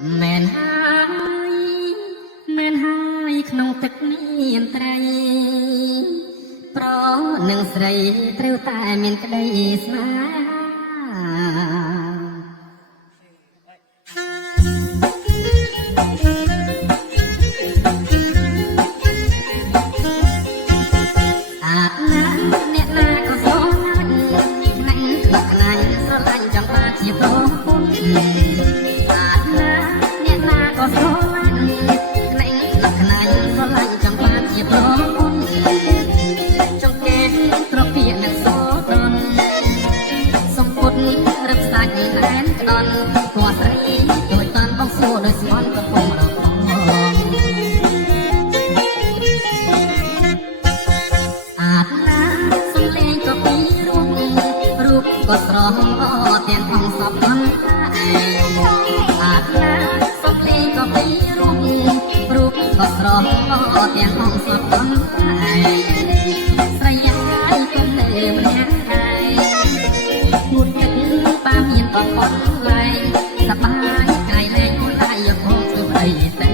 មែនហើយមែនហើយក្នុងទឹកមានត្រីប្រនឹងស្រីត្រូវតែមានក្តីស្នេហាអាណាអ្នកណាក៏ស្រឡាញ់ណាស់ខ្លាចណាស់ស្រឡាញ់ចង់បានជាប្រពន្ធអាណាអ្នកណាក៏ស្រឡាញ់ណាស់ខ្លាចណាស់ស្រឡាញ់ចង់បានជាប្រពន្ធចង់កែត្រពាកនឹងសតនសំពុតរឹកសាច់ណែនក្តន់គួរស្រីដូចតាន់បងសួរដោយស្មន់កំពុងរកក៏ស្រស់ទាំងផងសពមិនអាតណាសុខលេងក៏ពីរូបក៏ស្រស់ទាំងផងសពមិនស្រីយាយគុំនៅម្នាក់ហើយងូតទឹកប៉ាមានក៏ប៉ុនឡែងសបាយកាយលែងខ្លួនឯងយកមកទៅអីទៅ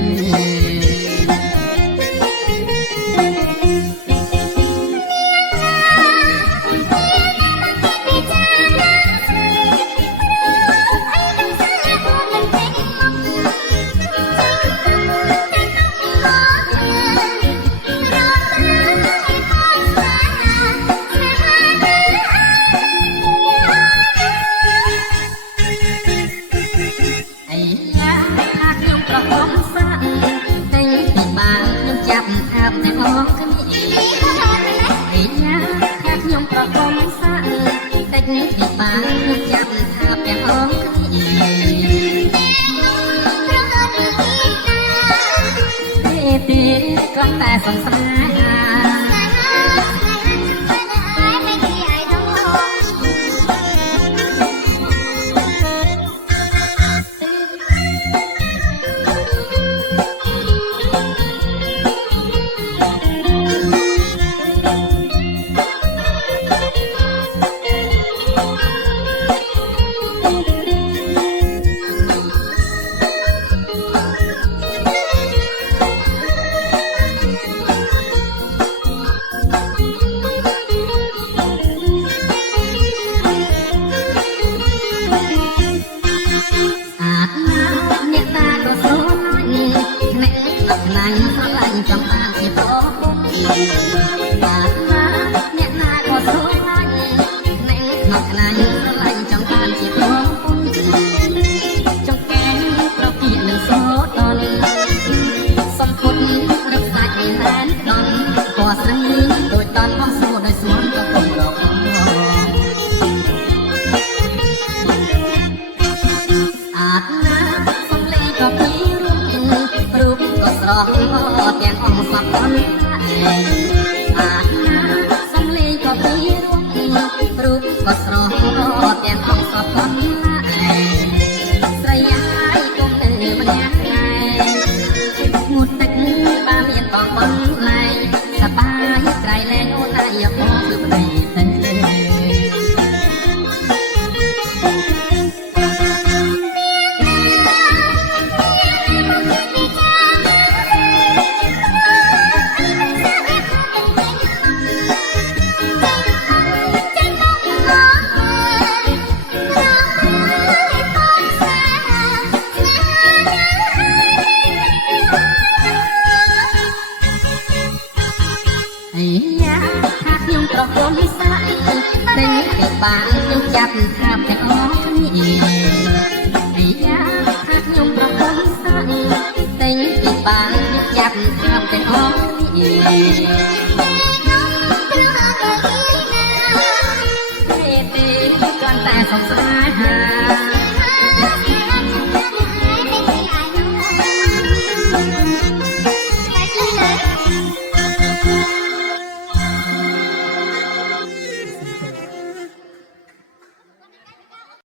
តែសង្សារចង់បានជាប្រពន្ធអាណាអ្នកណាក៏ស្រឡាញ់អ្នកក្នុងខ្លាញ់ស្រឡាញ់ចង់បានជាប្រពន្ធចង់កែប្រពាកនឹងសតនសំពុតរឹកសាច់ណែនដន់ពណ៌ស្រីដូចតន់បងសួរដោយស្មន់ក៏ពុំរកអាណាសំលេងក៏ពីរូបក៏ស្រស់ទាំងអង្គសពអនអាណាសំលេងក៏ពីរូបក៏ស្រស់ទាំងអង្គសពអនស្រីយាយគុំនៅម្នាក់ងូតទឹកបាមានបងបងឡែងសបាយក្រៃលែងអូនណាយកមកគឺប្តីទៅប្រពន្ធស្រីតែពីបានខ្ញុំចាប់ថាប់ទាំងអស់គ្នាអាយ៉ាថាខ្ញុំប្រពន្ធស្រីតែពីបានខ្ញុំចាប់ថាប់ទាំងអស់គ្នាទេកាន់តែសង្សារ